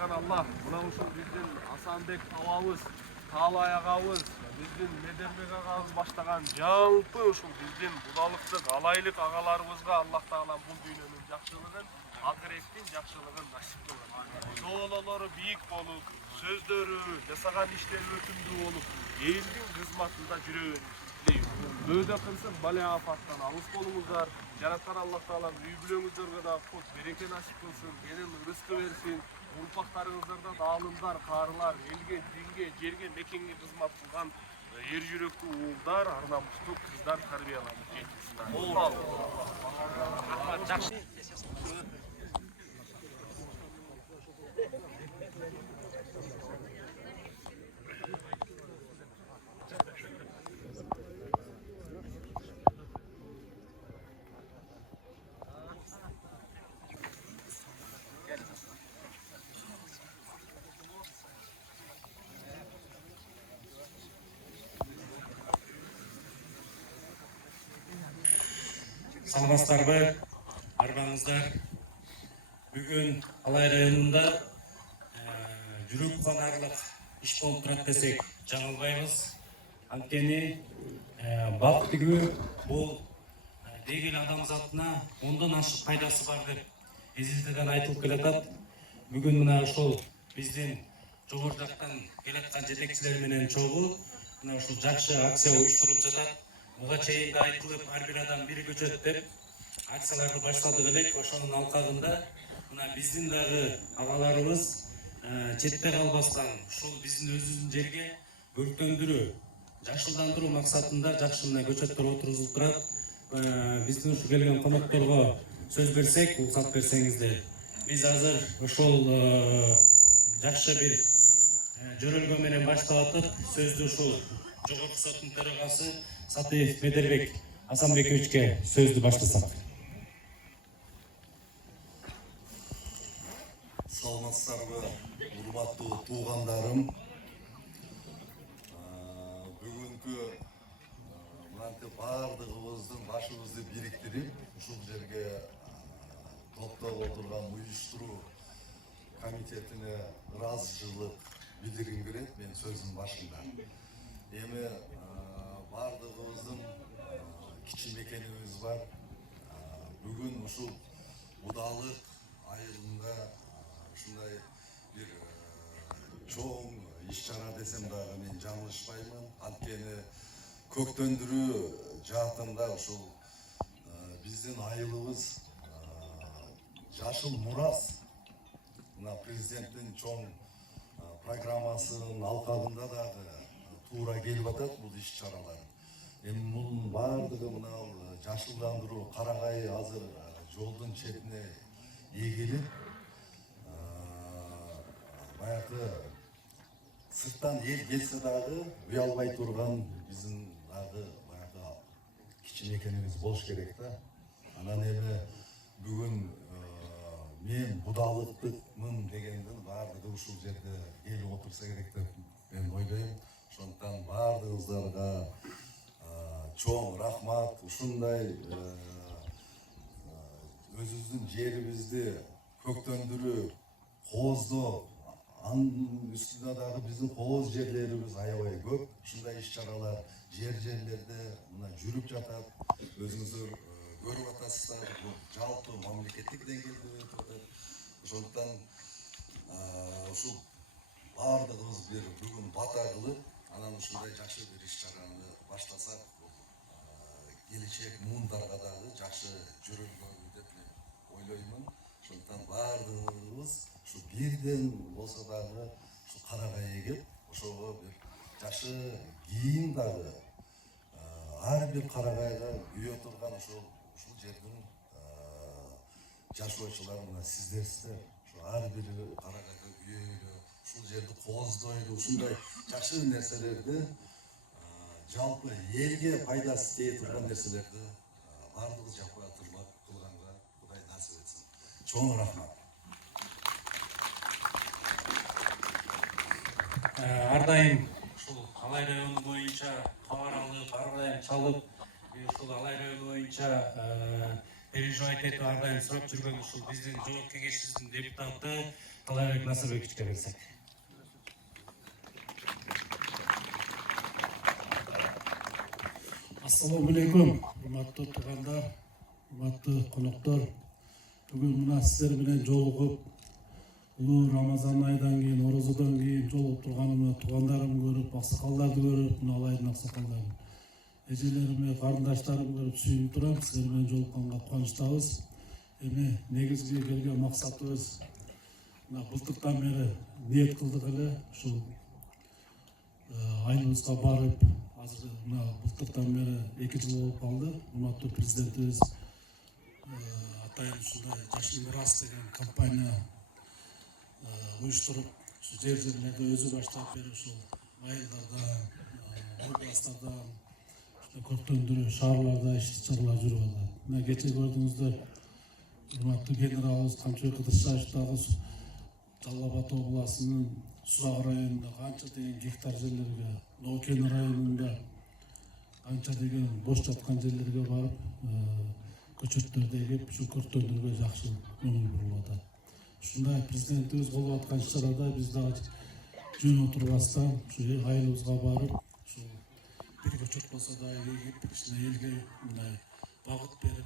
жараткан Аллах мына ушул биздин Асанбек абабыз, Таалай агабыз, биздин Медербек агабыз баштаган жалпы ушул биздин будалыктык, алайлык агаларыбызга Аллах Таала бул дүйнөнүн жакшылыгын, акыреттин жакшылыгын насип кылган. Соололору бийик болуп, сөздөрү, жасаган иштери өтүмдүү болуп, элдин кызматында жүрө беришин. Бөөдө кырсык бале афаттан алыс болуңуздар. Жараткан Аллах Таала үй бүлөңүздөргө да кут береке насип кылсын, кенен рызкы берсин. Урпактарыңыздарда даалымдар, карылар, элге, динге, жерге, мекенге кызмат кылган эр жүрөктүү уулдар, ар намустуу кыздар тарбияланып жеткилсин. Жакшы. Саламатсыздарбы, арбаңыздар. Бүгүн Алай районунда жүрөк куанарлык иш болуп турат десек жаңылбайбыз. Анткени бактыгү бул деги эле адамзатына ондон ашык пайдасы бар деп эзилдеген айтылып келатат. Бүгүн мына ушул биздин жогору жактан келаткан жетекчилер менен чогуу мына ушул жакшы акция уюштурулуп жатат. Буга чейин да айтылып, ар бир адам бир көчөт деп акцияларды баштадык элек. Ошонун алкагында мына биздин дагы агаларыбыз четте калбастан ушул биздин өзүбүздүн жерге көрктөндүрүү, жашылдандыруу максатында жакшы мына көчөттөр отургузулуп турат. Биздин ушу келген конокторго сөз берсек, уруксат берсеңиздер, биз азыр ошол жакшы бир жөрөлгө менен баштап атып, сөздү ушул жогорку соттун төрагасы Сатыев Медербек Асанбековичке сөздү баштасак. Саламатсыздарбы, урматтуу туугандарым. Бүгүнкү мынантип бардыгыбыздын башыбызды бириктирип, ушул жерге топтоп отурган уюштуруу комитетине ыраазычылык билдиргим келет мен сөздүн башында. Эми бардыгыбыздын кичи мекенибиз бар. Бүгүн ушул будалык айылында ушундай бир чоң иш-чара десем дагы мен жаңылышпаймын. Анткени көктөндүрүү жаатында ушул биздин айылыбыз жашыл мурас мына президенттин чоң программасынын алкагында дагы туура келип атат бул иш-чаралар. Эми мунун бардыгы мына жашылдандыруу, карагай азыр жолдун четине эгилип, баягы сырттан эл келсе дагы уялбай турган биздин дагы баягы кичи мекенибиз болуш керек да. Анан эми бүгүн мен будалыктыкмын дегендин бардыгы ушул жерде келип отурса керек деп мен ойлойм. Ошондуктан бардыгыңыздарга чоң рахмат. Ушундай өзүбүздүн жерибизди көктөндүрүү, кооздоо, анын үстүнө дагы биздин кооз жерлерибиз аябай көп. Ушундай иш-чаралар жерлерде мына жүрүп жатат. Өзүңүздөр көрүп атасыздар. Бул жалпы мамлекеттик деңгээлде өтүп атат. Ошондуктан ушул бардыгыбыз бир бүгүн бата кылып, анан ушундай жакшы бир иш-чараны баштасак, келечек муундарга дагы жакшы жөрөлгөнү деп мен ойлоймун. Ошондуктан бардыгыбыз ушу бирден болсо дагы ушу карагай эгип, ошого бир жакшы кийим дагы ар бир карагайга үйө турган ушул жердин жашоочулары мына сиздерсиздер. Ар бир карагайга үйөйлө, ушул жерди кооздойлу, ушундай жакшы нерселерди жалпы элге пайдасы тие турган нерселерди бардыгы жаппай атырлап кылганга Кудай насип этсин. Чоң рахмат. Ар дайым ушул Алай району боюнча кабар алып, ар дайым чалып, ушул Алай району боюнча переживать этип ар дайым сурап жүргөн ушул биздин жогорку кеңешибиздин депутаты Талайбек Насырбековичке берсек. Assalamu alaikum, hurmatli tug'anlar, hurmatli qo'noqlar. Bugun mana sizlar bilan jolug'ib, ulug' Ramazon oyidan keyin, Oro'zadan keyin jolug'ib turganimni tug'anlarimni ko'rib, oqsoqollarni ko'rib, mana Alaydın oqsoqollarini, ejelerimni, qarindoshlarimni ko'rib suyunib turam. Sizlar bilan jolug'qanga quvonchdabiz. Эми негизги келген максатыбыз былтырдан бери ниет кылдык эле ушул айылыбызга барып, азыр мына былтырдан бери 2 жыл болуп калды. Урматтуу президентибиз атайын ушундай Жашыл мурас деген компания уюштуруп, ушу жерлерде өзү баштап берип, ушул айылдардан, областтардан, көктөндүрүү шаарларда иш-чаралар жүрүп атат. Мына кече көрдүңүздөр, урматтуу генералыбыз Камчыбек Кыдыршаев дагы Жалал Абад областынын Сузак районунда канча деген гектар жерлерге, Нокен районунда канча деген бош жаткан жерлерге барып, көчөттөрдү эгип, ушу көркөндүрүүгө жакшы көңүл буруп атат. Ушундай президентибиз колдоп аткан иш-чарада биз дагы жөн отурбастан ушу айылыбызга барып, ушу бир көчөт болсо да эгип, элге мындай багыт берип,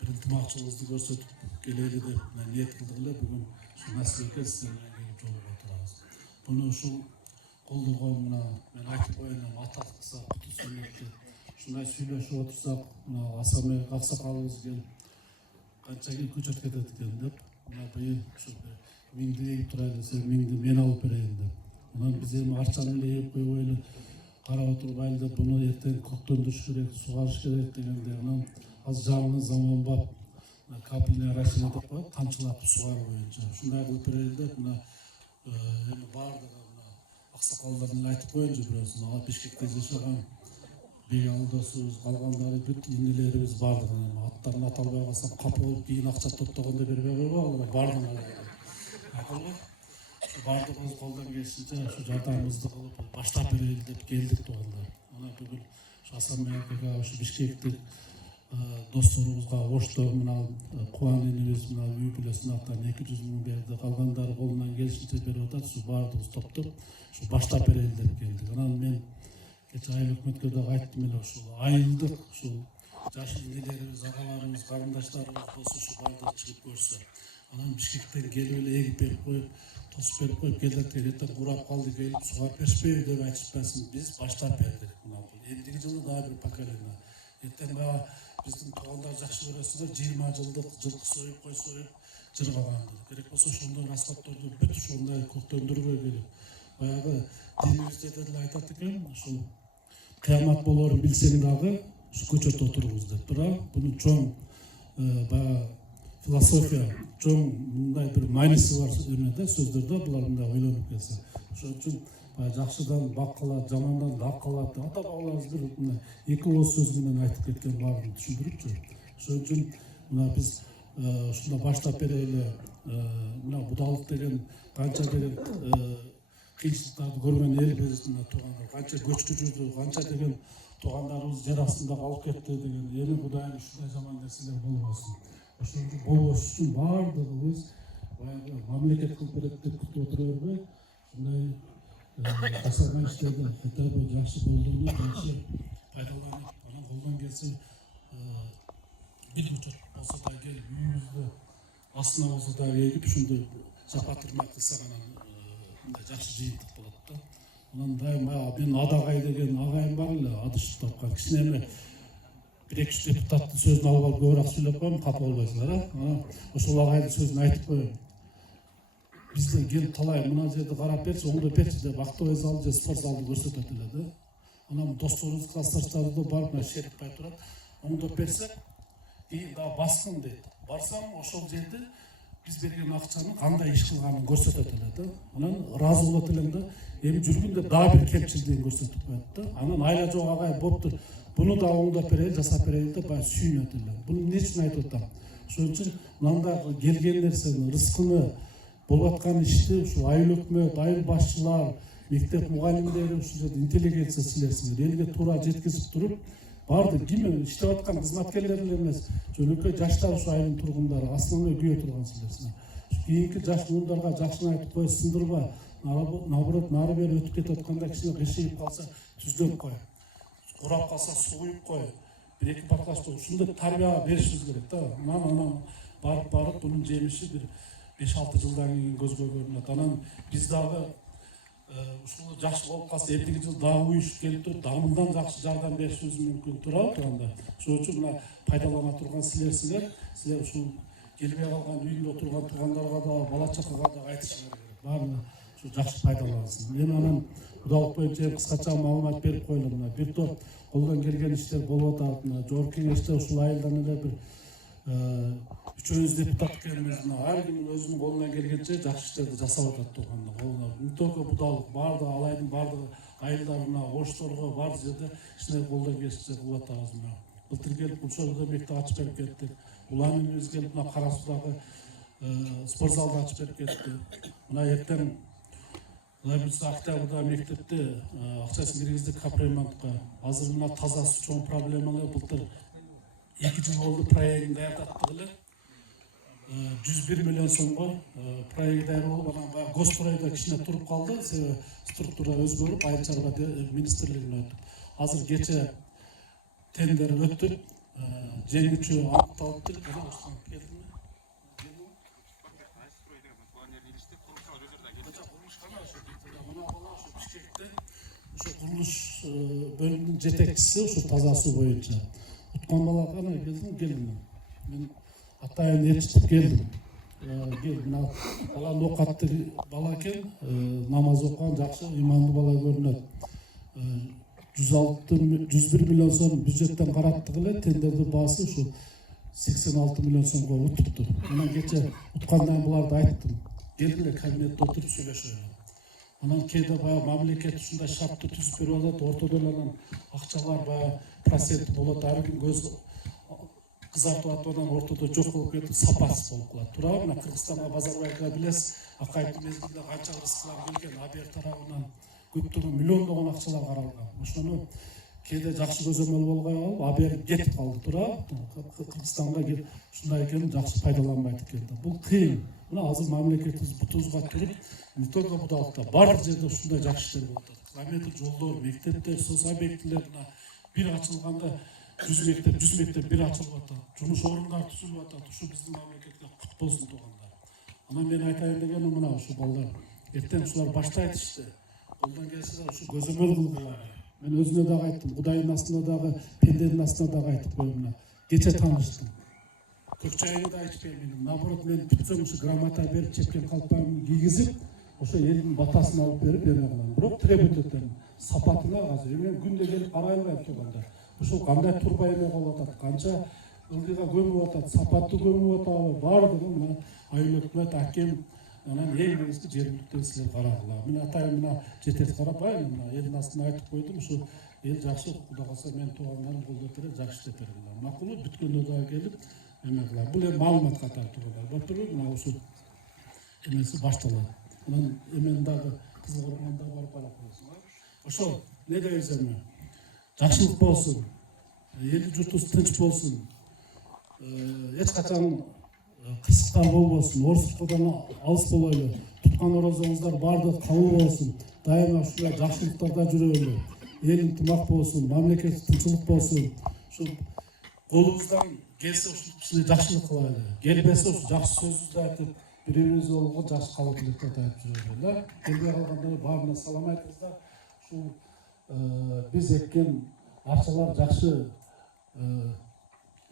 bir ынтымакчылыгыбызды көрсөтүп келели деп ниет кылдык эле. Бүгүн ушу Насырбекке сиздер менен келип жолугуп отурабыз. Буну ушул колдоого мына мен айтып коеюн, аталык кылса куту сүннөттү. Ушундай сүйлөшүп отурсак, мына Асанбек аксакалыбыз келип канча көчөт кетет экен деп, мына быйыл ушу миңди эгип турайлы десе, миңди мен алып берейин деп. Анан биз эми арчаны эле эгип койбойлу, карап отурбайлы деп, буну эртең көктөндүрүш керек, сугарыш керек дегенде, анан az жаңы заманбап капельный расчет деп коет, тамчылап сугаруу боюнча. Ушундай кылып берели деп, мына эми баардыгы мына аксакалдардын айтып коеюнчу бирөөсүн, Бишкекте жашаган бек алдосубуз, калгандары бүт инилерибиз баардыгы аттарын ата албай калсам капа болуп, кийин акча топтогондо бербей койбойбу, алар баардыгын айтылбы. Ушу баардыгыбыз колдон келишинче ушу жардамыбызды кылып баштап берели деп келдик туугандар. Мына бүгүн ушу Асанбек ага, ушу Бишкектик досторубузга ошто мына Кубан энебиз мына үй бүлөсүнө аттан 200 000 берди, калгандары колунан келишинче берип атат. Ушу баардыгыбыз топтоп ушу баштап берели деп келдик. Анан мен кече айыл өкмөткө да айттым эле, ушул айылдык ушул жаш инелерибиз, агаларыбыз, карындаштарыбыз болсо ушу баардыгы чыгып көрсө, анан Бишкектен келип эле эгип берип коюп, тосуп берип коюп келет, эртең курап калды келип сугарып беришпейби деп айтышпасын. Биз баштап бердик. Мына эмдиги жылы дагы бир поколение. Эртең бага биздин туугандар жакшы көрөсүңөр, 20 жылдык жылкы союп, кой союп жыргаганды. Керек болсо ошондой расходторду бүт ошондой көктөндүрүүгө келип, баягы динибизде деле айтат экен, ушул кыямат болорун билсең дагы ушу көчөттө отурубуз деп. Бирок буну чоң баягы философия, чоң мындай бир мааниси бар эмеде, сөздөрдө булар мындай ойлонуп келсе. Ошон үчүн жакшыдан бак калат, жамандан дак калат. Ата бабаларыбыз бир мындай эки ооз сөз менен айтып кеткен баарын түшүндүрүпчү. Ошон үчүн мына биз ушунда баштап берели. Мына будалык деген канча деген кыйынчылыктарды көргөн элбиз, мына туугандар канча көчкү жүрдү, канча деген туугандарыбыз жер астында калып кетти деген. Эми Кудайым ушундай жаман нерселер болбосун. Ошон үчүн болбош үчүн баардыгыбыз баягы мамлекет кылып берет деп күтүп отура бербей, ушундай жасалган иштерди хотя бы жакшы болдууну жакшы пайдаланып, анан колдон келсе бир көчөт болсо да келип үйүбүздү астына болсо да эгип, ушундай жапатырмак кылсак анан мындай жакшы жыйынтык болот да. Анан дайым мен Адагай деген агайым бар эле, адышып тапкан кичинеме бир-эки депутаттын сөзүн алып алып көбүрөөк сүйлөп коем, капа болбойсуңар. Анан ошол агайдын сөзүн айтып коеюн. Бизде келип талай мына жерди карап берчи, оңдоп берчи деп автовый зал же спорт залды көрсөтөт эле да. Анан досторубуз, классташтарыбызды барып шерикпай турат, оңдоп берсек, кийин дагы баскын дейт. Барсам ошол жерде биз берген акчанын кандай иш кылганын көрсөтөт эле да. Анан ыраазы болот элең да. Эми жүргөндө дагы бир кемчилдигин көрсөтүп коет да. Анан айла жок агай болуптур. Буну да оңдоп берели, жасап берели деп баягы сүйүнөт эле. Буну эмне үчүн айтып атам? Ошон үчүн мындагы келген нерсени, рызкыны, болуп аткан ишти ушу айыл өкмөт, айыл башчылар, мектеп мугалимдери ушул жерде интеллигенция силерсиңер. Элге туура жеткизип туруп, барды ким иштеп аткан кызматкерлер эле эмес, жөнөкөй жаштар ушу айылдын тургундары основной күйө турган силер. Кийинки жаш буундарга жакшыны айтып кой, сындырба. Наоборот, нары бери өтүп кетип атканда кичине кыйшыйып калса, түздөп кой. Курап калса, сугуйуп кой. Бир-эки баклаш ушундай тарбия беришибиз керек да. Анан барып бунун жемиши бир 5-6 жылдан кийин көзгө көрүнөт. Анан биз дагы ушул жакшы болуп калса, эртеги жыл дагы уюшуп келип туруп, дагы мындан жакшы жардам беришибиз мүмкүн турганда. Ошон үчүн мына пайдалана турган силер ушул келбей калган үйүндө отурган туугандарга да, бала чакага да айтышыңар керек. Баары ушу жакшы пайдалансын. Мен анан кудалык боюнча кыскача маалымат берип коелу. Мына бир топ колдон келген иштер болуп атат. Мына жогорку кеңеште ушул айылдан эле бир 3 депутат экенбиз. Ар ким өзүнүн колунан келгенче жакшы иштерди жасап атат турганда. Не только будалык, баардык алайдын баардык айылдарына, ошторго бар жерде кичине колдон келишинче кылып атабыз. Былтыр келип ошол мектеп ачып берип кеттик. Уланыбыз келип мына Кара Суудагы спорт залды ачып берип кетти. Мына эртең биз Октябрда мектепте акчасын киргиздик капремонтка. Азыр мына таза суу чоң проблемалар. Былтыр 2 жыл болду проектин даярдаттык эле. 101 миллион сомго проект даяр болуп, анан госпроекте кичине туруп калды. Структура өзгөрүп, айыл чарба министрлигине өтүп. Азыр кече тендер өтүп, жеңүүчү аныкталыптыр. Курулуш бөлүмүнүн жетекчиси ушу таза суу боюнча. Уткан бала кана келдим. Мен атайын ээрчитип келдим. Мына бала оокатты бала экен, намаз окуган жакшы, имандуу бала көрүнөт. 101 миллион сом бюджеттен караттык эле, тендердин баасы ушу 86 миллион сомго утупту. Анан кече уткандан буларды айттым. Келгиле кабинетте отуруп сүйлөшөлү. Анан кээде баягы мамлекет ушундай шартты түзүп берип атат, ортодо анан акчалар баягы процент болот, ар ким көз кызартып атып, анан ортодо жок болуп кетип, сапасыз болуп калат. Туурабы? Мына Кыргызстанга Базарбайга билесиз, акайдын мезгилинде канча кыргызчылар келген, абер тарабынан көптөгөн миллиондогон акчалар каралган. Ошону кээде жакшы көзөмөл болбой калып, абер кетип калды, туурабы? Кыргызстанга келип ушундай экенин жакшы пайдаланбайт экен. Бул кыйын. Мына азыр мамлекетибиз бутубузга туруп, не только будалыкта, баардык жерде ушундай жакшы иштер болуп атат. Километр жолдор, мектептер, соц объектилер бир ачылганда 100 мектеп бир ачылып атат. Жумуш орундары түзүлүп атат. Ушу биздин мамлекетке кут болсун туугандар. Анан мен айтайын дегеним мына ушу балдар эртең ушулар баштайт ишти. Колдон келсе ушу көзөмөл кылгыла. Мен өзүнө дагы айттым, Кудайдын астына дагы, пенденин астына дагы айтып коюм. Кече тааныштым. Көк чайны да айтып бермейм. Наоборот, мен бүтсөм ушу грамота берип, чепкен калпагымды кийгизип, ошо элдин батасын алып берип эме кылам. Бирок требовать этем. Сапатына азыр мен күндө келип карай албайм турганда. Ушул кандай турбай эме кылып атат, канча ылдыйга көмүп атат, сапаттуу көмүп атабы, баардыгы мына айыл өкмөт, аким, анан эң негизги жергиликтүү силер карагыла. Мен атайын мына жетек карабайм, мына элдин астына айтып койдум, ушу эл жакшы, Кудай калса мен туугандарым колдоп берет, жакшы иштеп бергиле. Макулу бүткөндө дагы келип эме кылам. Бул эми маалымат катары турган. Былтыр мына ушу эмеси башталат. Анан эмен дагы Кызыл Орманда барып алабыз. Ошол не дейбиз эми? Жакшылык болсун. Эл журтубуз тынч болсун. Эч качан кырсыктар болбосун. Орусчудан алыс болойлу. Туткан орозоңуздар баардыгы кабыл болсун. Дайыма ушундай жакшылыктарда жүрөлү. Эл ынтымак болсун, мамлекет тынчылык болсун. Ушу колубуздан келсе ушундай жакшылык кылайлы. Келбесе ушу жакшы сөзүбүздү айтып, бири-бирибиз болгон жакшы кабыл тилектерди айтып жүрөлү. Келбей калганда баарына салам айтыңыздар. Ушул биз эккен арчалар жакшы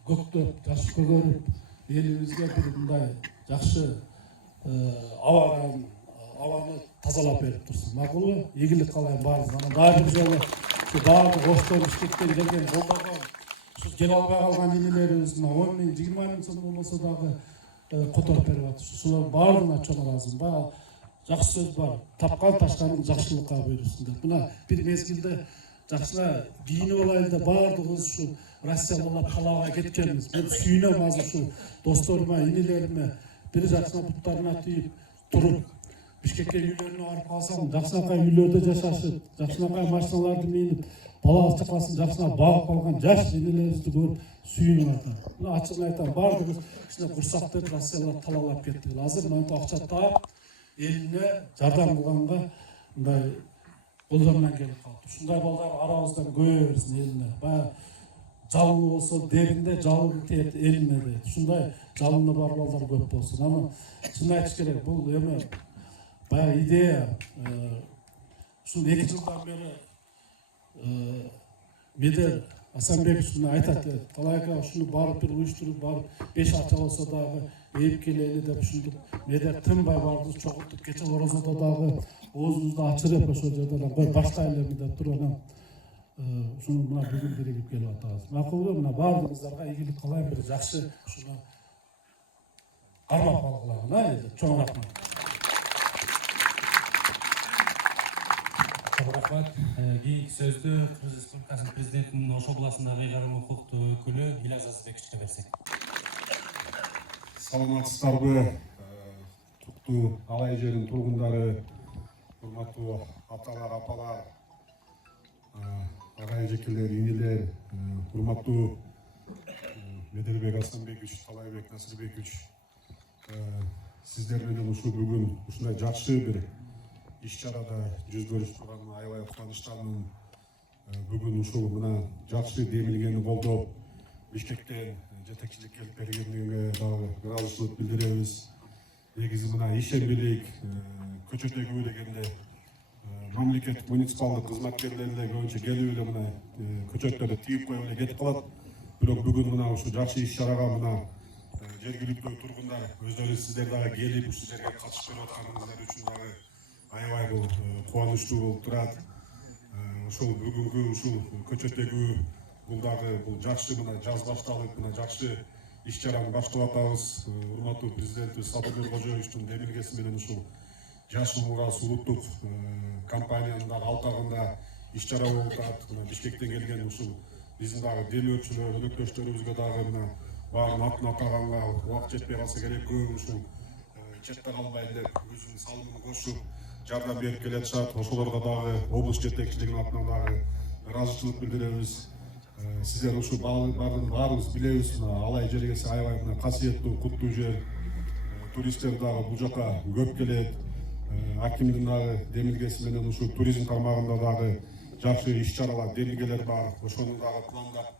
көктөп, жакшы көгөрүп, элибизге бир мындай жакшы абаны тазалап берип турсун. Макулбу? Ийгилик каалайм баарыңызга. Дагы бир жолу ушу баардык Оштон Бишкектен келген колдогон, ушу келе албай калган инелерибиз 10 миң, 20 миң сом болсо дагы которуп берип атышат. Ушулар баарына чоң ыраазымын. Баягы жакшы сөз бар. Тапкан ташканын жакшылыкка буйрусун деп. Мына бир мезгилде жакшыра кийинип алайлы да баардыгыбыз ушу Россия болуп калага кеткенбиз. Мен сүйүнөм азыр ушу досторума, инелериме бир жакшына буттарына тийип туруп Бишкекке үйлөрүнө барып калсам, жакшынакай үйлөрдө жашашып, жакшынакай машиналарды минип, балалық чакасын жакшылап багып калган жаш энелерибизди көрүп сүйүнүп атат. Мына ачыгын айтам, баардыгыбыз кичине курсак берип Россияга талаалап кеттик. Азыр мынтип акча таап элине жардам кылганга мындай колдор менен келип калды. Ушундай балдар арабыздан көбөйө берсин элине. Баягы жалыны болсо деринде жалыны тиет элине дейт. Ушундай жалыны бар балдар көп болсун. Аны чын айтыш керек. Бул эме баягы идея. Ушул 2 жылдан бери Медер Асанбекович айтат, талайга ушуну барып бир уюштуруп барып 5 акча болсо дагы ээп келели деп ушинтип Медер тынбай барды чогултуп кече орозодо дагы оозубузду ачырып ошол жерден кой баштайлы деп туруп анан ушуну мына бүгүн биригип келип атабыз. Макулбу, мына баардыгыңыздарга ийгилик кылайын, бир жакшы ушуну кармап калгыла, чоң рахмат. Рахмат. Кийинки сөздү Кыргыз Республикасынын президентинин Ош областындагы ыйгарым укуктуу өкүлү Илияс Азызбековичке берсек. Саламатсыздарбы, туктуу Алай жеринин тургундары, урматтуу аталар, апалар, агайын жекелер, инелер, урматтуу Медербек Асанбекович, Талайбек Насырбекович, сиздер менен ушул бүгүн ушундай жакшы бир иш-чарада жүз көрүшүп турганыма аябай кубанычтамын. Бүгүн ушул мына жакшы демилгени колдоп, Бишкектен жетекчилик келип бергендигине дагы ыраазычылык билдиребиз. Негизи мына ишенбелик, көчөтөгү дегенде мамлекеттик муниципалдык кызматкерлер эле көбүнчө келип эле мына көчөттөрдү тигип коюп эле кетип калат. Бирок бүгүн мына ушул жакшы иш-чарага мына жергиликтүү тургундар өздөрү сиздер дагы келип ушул жерге катышып берип атканыңыздар үчүн дагы аябай бул кубанычтуу болуп турат. Ушул бүгүнкү ушул көчөттөгү бул дагы бул жакшы мына жаз башталып мына жакшы иш-чараны баштап атабыз. Урматтуу президентибиз Сапар Кожоевичтин демилгеси менен ушул Жашыл Мурас улуттук компаниянын дагы алтагында иш-чара болуп атат. Мына Бишкектен келген ушул биздин дагы демөөрчүлөр, өнөктөштөрүбүзгө дагы мына баарын атын атаганга убакыт жетпей калса керек, көп ушул четте калбай эле өзүнүн салымын кошуп жардам берип келатышат. Ошолорго дагы облус жетекчилигинин атынан дагы ыраазычылык билдиребиз. Сиздер ушул баарыбыз билебиз, Алай жерге аябай мына касиеттүү, куттуу жер. Туристтер дагы бул жака көп келет. Акимдин дагы демилгеси менен ушул туризм тармагында дагы жакшы иш-чаралар, демилгелер бар. Ошону дагы пландап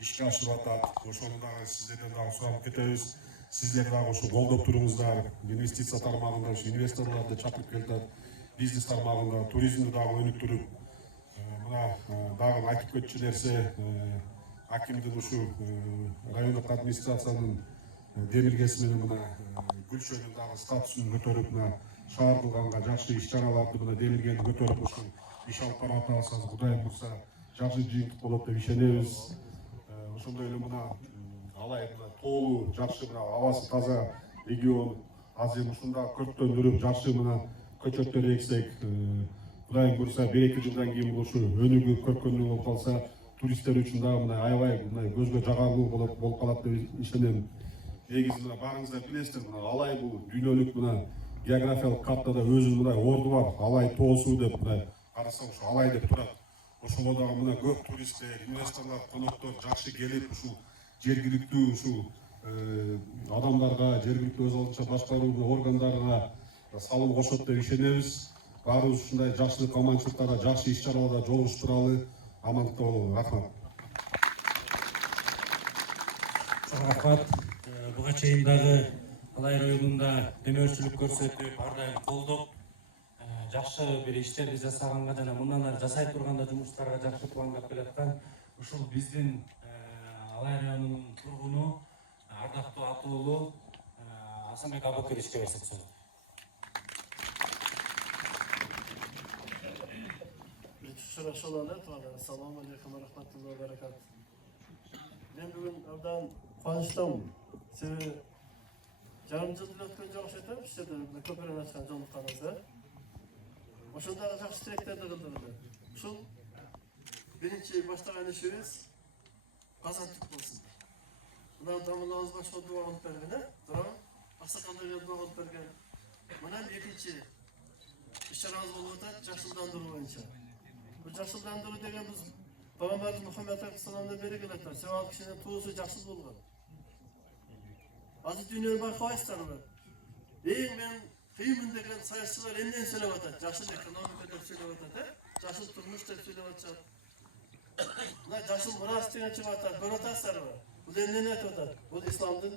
ишке ашырып атат. Ошону дагы сиздерден дагы сурап кетебиз. Сиздер дагы ошо колдоп туруңуздар. Инвестиция тармагында ушу инвесторлорду чакырып келатат. Бизнес тармагында туризмди дагы өнүктүрүп, мына дагы айтып кетчү нерсе, акимдин ушул райондук администрациянын демилгеси менен мына Гүлчөнүн дагы статусун көтөрүп, мына шаар кылганга жакшы иш-чараларды мына демилгени көтөрүп ушул иш алып барып атабыз. Кудайым бурса жакшы жыйынтык болот деп ишенебиз. Ошондой эле мына Алай мына тоолуу, жакшы мына абасы таза регион. Азыр ушунда көрктөндүрүп жакшы мына көчөттөр эксек, Кудайым бурса 1-2 жылдан кийин бул ушу өнүгүп көркөмдүү болуп калса, туристтер үчүн дагы мына аябай мына көзгө жагарлуу болуп калат деп ишенем. Негизи мына баарыңыздар билесиздер, мына Алай бул дүйнөлүк мына географиялык картада өзүнүн мындай орду бар. Алай тоосу деп мына караса ушу Алай деп турат. Ошого дагы мына көп туристтер, инвесторлор, коноктор жакшы келип ушул жергиликтүү ушул адамдарга, жергиликтүү өз алдынча башкаруу органдарына салым кошот деп ишенебиз. Баарыбыз ушундай жакшылык, аманчылыктарда, жакшы иш-чараларда жолугуштуралы. Амандыкта бололу. Рахмат. Рахмат. Буга чейин дагы Алай районунда демөөрчүлүк көрсөтүп, ар дайым колдоп, жакшы бир иштерди жасаганга жана мындан ары жасай турганда жумуштарга жакшы пландап келаткан ушул биздин Алай районунун тургуну, ардактуу ата уулу Асанбек Абакировичке берсек сөз. Assalomu alaykum va rahmatullohi va barakatuh. Men bugun abdan quvonchdaman. Sebebi жарым жылдын өткөнүгө окшойт бизде көпүрөнү ачкан жолукканыбызда. Ошондогу жакшы тилектерди кылдырды. Ушул биринчи баштаган ишибиз Казантүк болсун. Мына дамылабыз башка дуа кылып берген, тура аксакалдарга дуа кылып берген. Мына экинчи иш-чарабыз болуп атат жашылдандыруу боюнча. Бул жашылдандыруу дегенибиз Peygamberimiz Muhammed Aleyhisselam'da beri gelecekler. Sevap kişinin tuğusu caksız bulgan. Azı dünyanın bakıvayslar mı? Ben kıyımın degen sayısçılar enden söylep atat. Caksız ekonomik ödep söylep atat. Caksız turmuş dep söylep atat. Caksız muras degen çıkıp atat. Göratatsar mı? Bu enden atat. Bu İslam'ın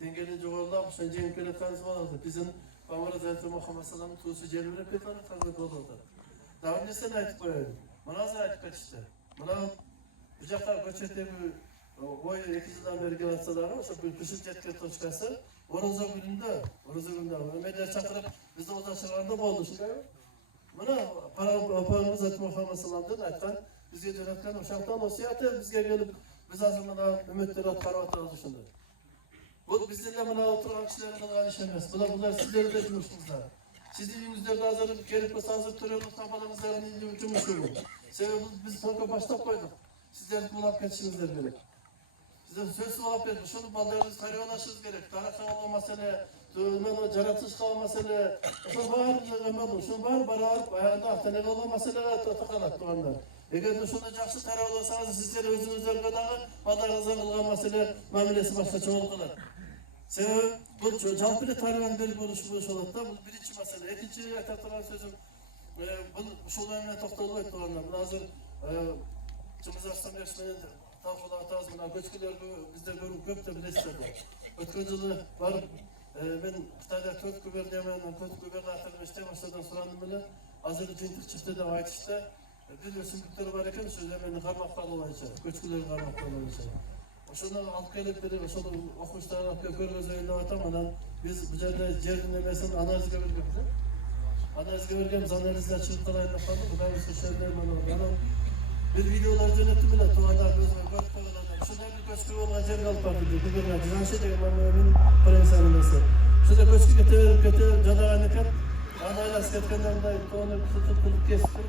dengenin joğurlap, sen jengip keletkanız var. Bizim Peygamberimiz Hazreti Muhammed Sallam'ın tuğusu jelibirip ketanı tanrı oldu. Daha öncesini aytıp koyalım. Manazır aytıp kaçıştı. Buna bucaklar göçetegi oy 2 yıldan beri gelatsalar, o bir kışın jetken toçkası, Oroza gününde, Ömerler çakırıp bizde ozaçlarında boldu. Buna Peygamberimiz Hazreti Muhammed Sallam'dan aytkan, bizge yönetken o şarttan osiyatı bizge gelip biz azımına ümitleri atkarvatlarız düşündü. Bu bizden buna oturan kişilerin kılgan iş emas. Bunlar sizleri de bilmişsizler. Sizin yüzünüzde hazır gelip hazır duruyoruz, kafalarınızdan ucumuşuyor. Sebebi biz sonra baştan koyduk. Sizler bulap geçişinizler gerek. Sizler söz bulap geçin. Şunu ballarınız tarıyorlaşınız gerek. Tarafta olma mesele, o caratış kalma mesele. Şunu bağır, ayağında ahtanek olma mesele takanak doğanlar. Eğer de şunu jakşı tarıyorlaşsanız sizler özünüzler kadar ballarınızdan kılgan mesele mamilesi başka ol kılar. Sebebi bu jalpıda tarılan bir buluş oladı da bu birinci mesele. İkinci etaptaran sözüm bu şolarına toxtalıb doğanlar. Bu hazır Cumhurbaşkanı Yaşman'ın tavsiye atağız buna göçküler bizde görüp köp de bilesizler. Ötken yılı var ben Xitayda 4 guberniyamenin 4 gubernatörün işte başladan sorandım bile hazır jintik çıktı da aytıştı. Bir ösümlükleri var eken söz hemen karmaklar olayınca, göçküler karmaklar olayınca. Oşundan alıp gelip biri, oşunu okumuşlarına alıp görmez öyle atamadan biz bu yerde cerdinlemesinin analiz gördüğümüz. Analiz gördüğümüz analizler çıktılarında falan ben sosyalde bana bir videolar yönettim bile tuğanlar gözüme görüp koyuladım. Şurada bir göçkü olma Cergal Partisi, gubernatör, Canşede Emmanuel'in prens anılması. Şurada göçkü getirip cadağanıken, anaylas getkenden de tuğanı tutup kesip,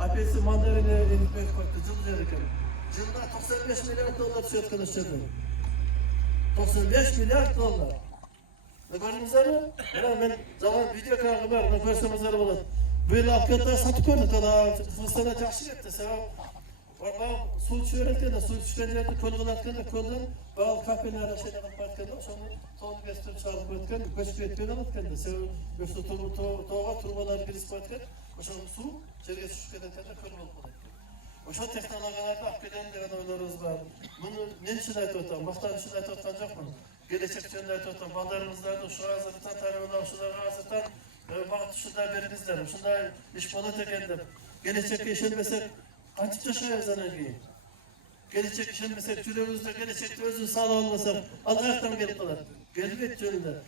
apesi mandarini eğitmek koydu, cıl yerken. Yılda 95 milyar dolar söz konuşuyordu. 95 milyar dolar. Ne gördünüzler mi? Ben zaman video kanalı var, ne görsemizler olur. Böyle hakikaten satıp koyduk da fıstana jakşı gitti. Orada su içiyorken su içken yerde kolgulatken de koldan bağlı kafenin arasına kapatken de sonra toğunu gösterip çağırıp koyarken göçük etmeye alatken de sebebi yoksa toğuğa turbalar girip koyarken o su çerge düşükten de kolgulatken. Oşa teknolojiyalarda hakikaten de oylarımız var. Bunu ne için aytıp baştan için aytıp yok mu? Gelecek için aytıp ballarımızlarda şu hazırlıktan tarihine şunları hazırlıktan vakti şundan berinizler. Şundan iş bana tekendim. Gelecek işinmesek açıkça şayet zanırgıyım. Gelecek işinmesek yüreğimizde gelecekte özün sağlığı olmasak Allah'tan gelip kalır. Gelbet yönünde.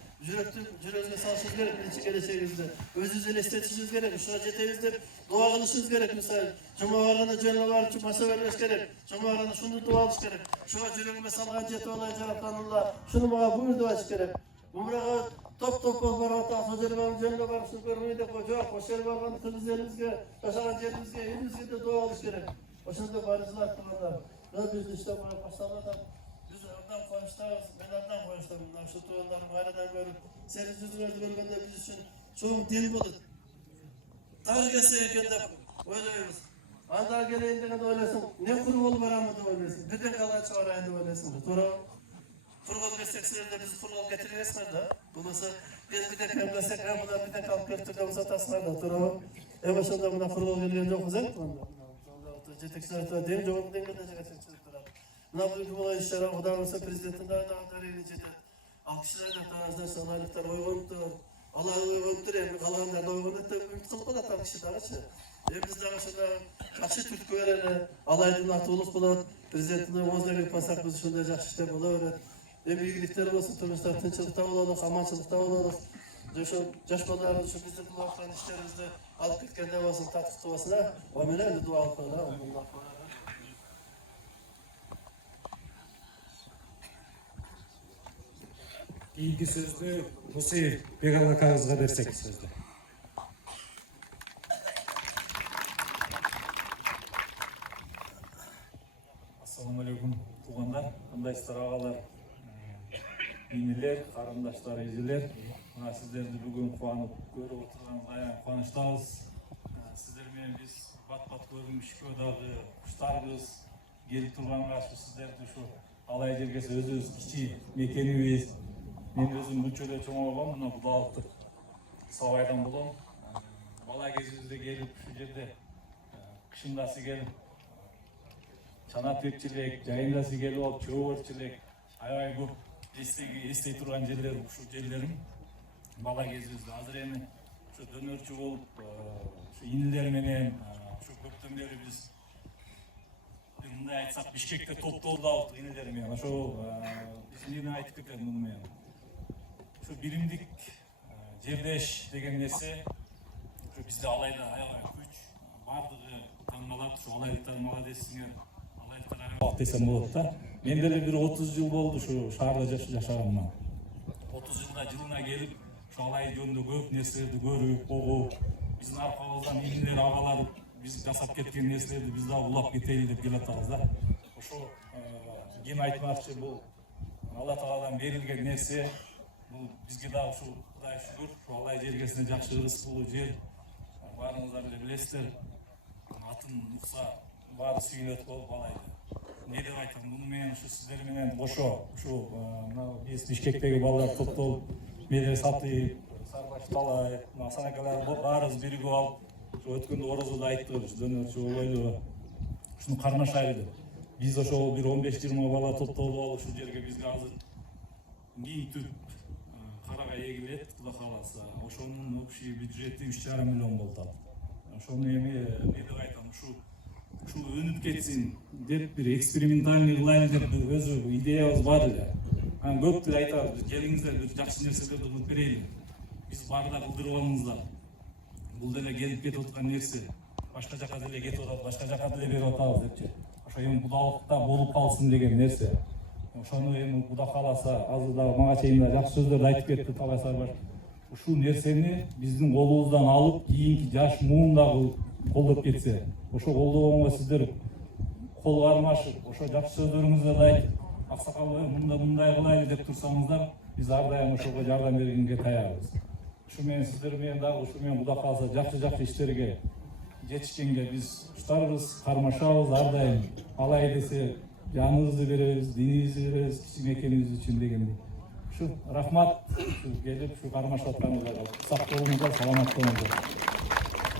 Yüreğimizde sağlışınız gerek, bilinçli geleceğimizde. Özünüzü estetişiniz gerek, şu acetemizde dua kılışınız gerek misal. Cumhurbaşkanı cennet var, masa vermesi gerek. Cumhurbaşkanı şunu dua alış gerek. Şu yüreğime salgın aceti olacak Allah. Şunu bana buyur dua alış gerek. Umraga top var ata, hocam cennet var, şu görmeyi de koca, koşer var, kız elimizde, taşaran yerimizde, elimizde de dua alış gerek. O şunda barizler kılanlar. Biz işte bana başlarlar. Biz oradan konuştuğumuz, ben oradan konuştum. Şu tuğanların bayradan görüp, senin yüzünü görgende biz için çoğun din bulut. Tarih geçerken de oynuyoruz. Andar geleyinde de oylasın. Ne kuru ol var ama da oylasın. Bir de kalan çağırayın da oylasın. Sonra kurul geçseksizlerde biz kurul getiriyoruz da. Bulursa biz bir de kemlesek, bunlar bir de kalk götürdüğümüz ataslar da. Sonra en başında buna kurul geliyor yok güzel. Jetekçiler deyim, cevabı deyim de jetekçiler. Buna bu olay işler, o da olsa prezidentinden daha eğlenceli. Alkışlar da tarzdan sanaylıklar oygundur. Allah'a oygundur yani kalanlar da oygundur. Ümit kılıp da tam kişi daha açı. Biz de aslında açı Türk öğreni, alaydım atılıq bulan, prezidentinden ozda gelip pasak biz şunda jakşı işler olur. Büyüklikler olsun, turmuşlar tınçılıkta olalım, amançılıkta olalım. Jaş ballarımız şu bizim bu haftanın işlerimizde alıp gitken olsun, tatlıklı olsun ha. O öyle dua alkolar, ondan sonra. İlgi sözlü Hüseyin Begal akağızga bersek sözlü. Assalamu alaikum tuğanlar, kandayсыздар ağalar, ineler, karındaşlar, eziler. Mına sizlerdi bugün kuanıp görüp oturganыбызга ayan kuanычтабыз. Sizler менен biz bat görünmüş köydagi kuşlarыбыз, келип турганга сиздерди ушу алай жерге өзүбүз кичи мекенибиз. Мен өзүм мүнчөдө чоңойгом, мына Будалыктык Сабайдан болом. Бала кезибизде келип ушул жерде кышындасы келип чана тепчилик, жайындасы келип алып чөп өрчүлүк, аябай көп эстей турган жерлер ушул жерлерим. Бала кезибизде азыр эми ушу дөнөрчү болуп, ушу инилер менен ушу көптөн бери биз мындай айтсак Бишкекте топтолуп алдык инилер менен. Ошол биз эмне айтып кетем муну менен. Ушу биримдик жердеш деген нерсе ушу бизде алайда аябай күч, бардыгы таңкалат, ушу алайлыктар молодецсиңер, алайлыктар аябай десем болот да. Мен деле бир 30 жыл болду ушу шаарда жашаганымдан. 30 жылда жылына келип ушу алай жөнүндө көп нерселерди көрүп, угуп, биздин аркабыздан инилер, агалар биз жасап кеткен нерселерди биз дагы улап кетели деп келатабыз да. Ошо кен айтмакчы, бул Алла Тааладан берилген нерсе. Бул бизге дагы ушу Кудай шүгүр, ушу алай жергесине жакшы ырыскылуу жер. Баарыңыздар эле билесиздер. Атын укса баары сүйүнөт болуп алайды. Не деп айтам, муну менен ушу сиздер менен кошо ушу биз Бишкектеги балдар топтолуп, Медер Сатыев, Сарбаш Талаев, Асан акалар баарыбыз биригип алып, өткөндө орозодо айттык, дөнөрчү ойлоо ушуну кармашайлы деп. Биз ошол бир 15-20 бала топтолуп алып ушул жерге бизге азыр миң түп карага эгилет, Кудай кааласа. Ошонун общий бюджети 3,5 миллион болот. Ошону эми эмне деп айтам, ушул өнүп кетсин деп бир экспериментальный кылайлы деп өзү идеябыз бар эле. Анан көп деле айтабыз, келиңиздер бир жакшы нерселерди кылып берели. Биз баарда кылдырып алыңыздар. Бул деле келип кетип аткан нерсе. Башка жака деле кетип атат, башка жака деле берип атабыз депчи. Ошо эми Будалыкта болуп калсын деген нерсе. Ошону эми Кудай кааласа, азыр дагы мага чейин жакшы сөздөрдү айтып кетти Талай Сарбаш. Ушул нерсени биздин колубуздан алып, кийинки жаш муун дагы колдоп кетсе, ошо колдогонго сиздер кол кармашып, ошо жакшы сөздөрүңүздү айтып, аксакал мындай кылайлы деп турсаңыздар, биз ар дайым ошого жардам бергенге таярбыз. Ушу менен сиздер менен дагы ушу менен Кудай кааласа жакшы иштерге жетишкенге биз уштарбыз, кармашабыз ар дайым. Алай десе жаныбызды беребиз, динибизди беребиз, кичи мекенибиз үчүн дегендей. Ушу рахмат, келип ушу кармашып атканыңызга сак болуңуздар, саламат болуңуздар.